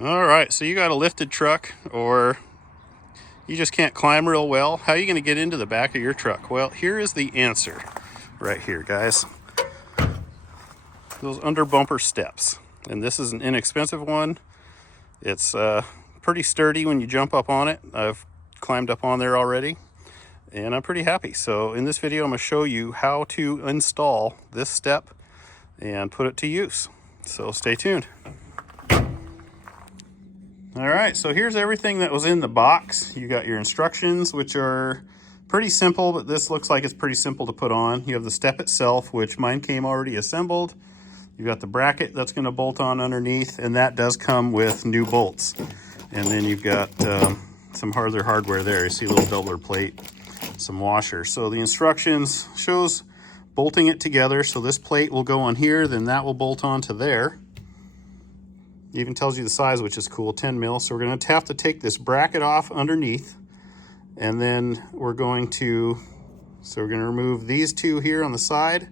All right, so you got a lifted truck, or you just can't climb real well. How are you going to get into the back of your truck? Well, here is the answer right here, guys. Those under bumper steps. And this is an inexpensive one. It's pretty sturdy when you jump up on it. I've climbed up on there already, and I'm pretty happy. So in this video, I'm going to show you how to install this step and put it to use. So stay tuned. All right, so here's everything that was in the box. You got your instructions, which are pretty simple, but this looks like it's pretty simple to put on. You have the step itself, which mine came already assembled. You got the bracket that's going to bolt on underneath, and that does come with new bolts. And then you've got some other hardware there. You see a little doubler plate, some washers. So the instructions shows bolting it together. So this plate will go on here, then that will bolt on to there. It even tells you the size, which is cool, 10 mil. So we're going to have to take this bracket off underneath, and then we're going to remove these two here on the side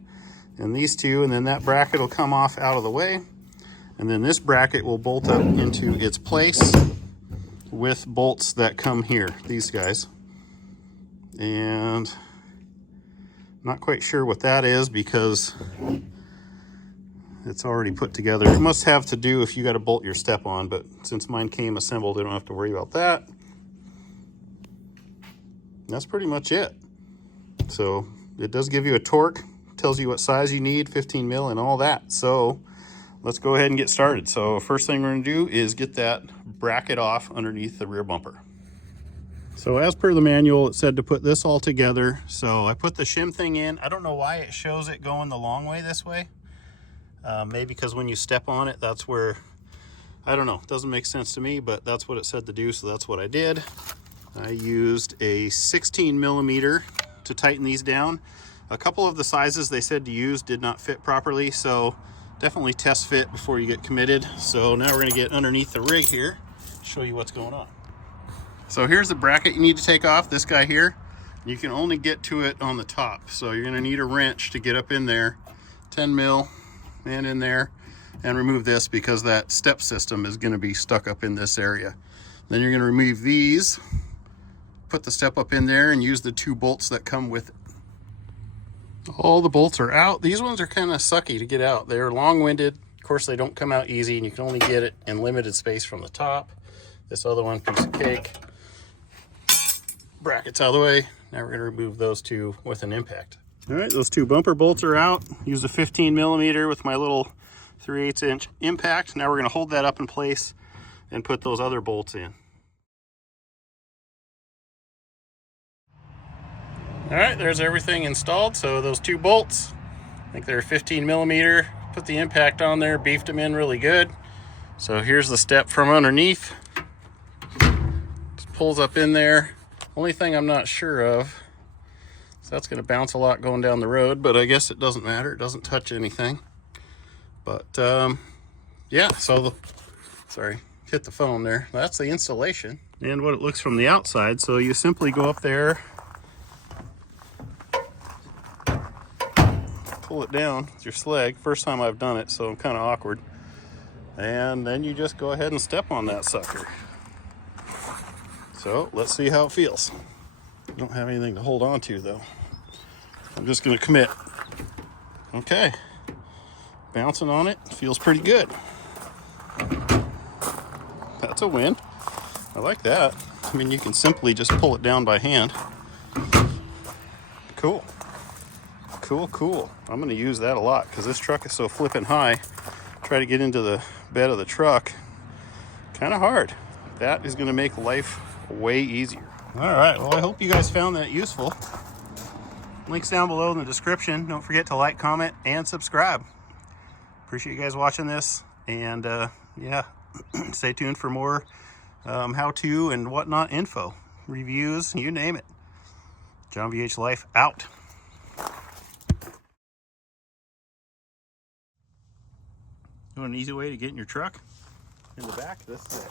and these two, and then that bracket will come off out of the way, and then this bracket will bolt up into its place with bolts that come here, these guys. And I'm not quite sure what that is because it's already put together. It must have to do if you got to bolt your step on, but since mine came assembled, I don't have to worry about that. That's pretty much it. So it does give you a torque, tells you what size you need, 15 mil and all that. So let's go ahead and get started. So first thing we're going to do is get that bracket off underneath the rear bumper. So as per the manual, it said to put this all together. So I put the shim thing in. I don't know why it shows it going the long way this way. Maybe because when you step on it, that's where, I don't know, it doesn't make sense to me, but that's what it said to do, so that's what I did. I used a 16 millimeter to tighten these down. A couple of the sizes they said to use did not fit properly, so definitely test fit before you get committed. So now we're going to get underneath the rig here, show you what's going on. So here's the bracket you need to take off, this guy here. You can only get to it on the top, so you're going to need a wrench to get up in there, 10 mil. And in there, and remove this because that step system is going to be stuck up in this area. Then you're going to remove these, put the step up in there, and use the two bolts that come with it. All the bolts are out. These ones are kind of sucky to get out. They're long-winded. Of course, they don't come out easy, and you can only get it in limited space from the top. This other one, piece of cake. Brackets out of the way. Now we're going to remove those two with an impact. All right, those two bumper bolts are out. Use a 15 millimeter with my little 3/8 inch impact. Now we're going to hold that up in place and put those other bolts in. All right, there's everything installed. So those two bolts, I think they're 15 millimeter. Put the impact on there, beefed them in really good. So here's the step from underneath. Just pulls up in there. Only thing I'm not sure of, that's going to bounce a lot going down the road, but I guess it doesn't matter. It doesn't touch anything. But yeah, so sorry, hit the phone there. That's the installation and what it looks from the outside. So you simply go up there, pull it down with your slag. First time I've done it, so I'm kind of awkward. And then you just go ahead and step on that sucker. So let's see how it feels. I don't have anything to hold on to though. I'm just going to commit. Okay. Bouncing on it feels pretty good. That's a win. I like that. I mean, you can simply just pull it down by hand. Cool. Cool, cool. I'm going to use that a lot because this truck is so flipping high. Try to get into the bed of the truck. Kind of hard. That is going to make life way easier. All right. Well, I hope you guys found that useful. Links down below in the description. Don't forget to like, comment, and subscribe. Appreciate you guys watching this. And yeah, stay tuned for more how-to and whatnot info, reviews, you name it. John VH Life out. You want an easy way to get in your truck? In the back, this is it.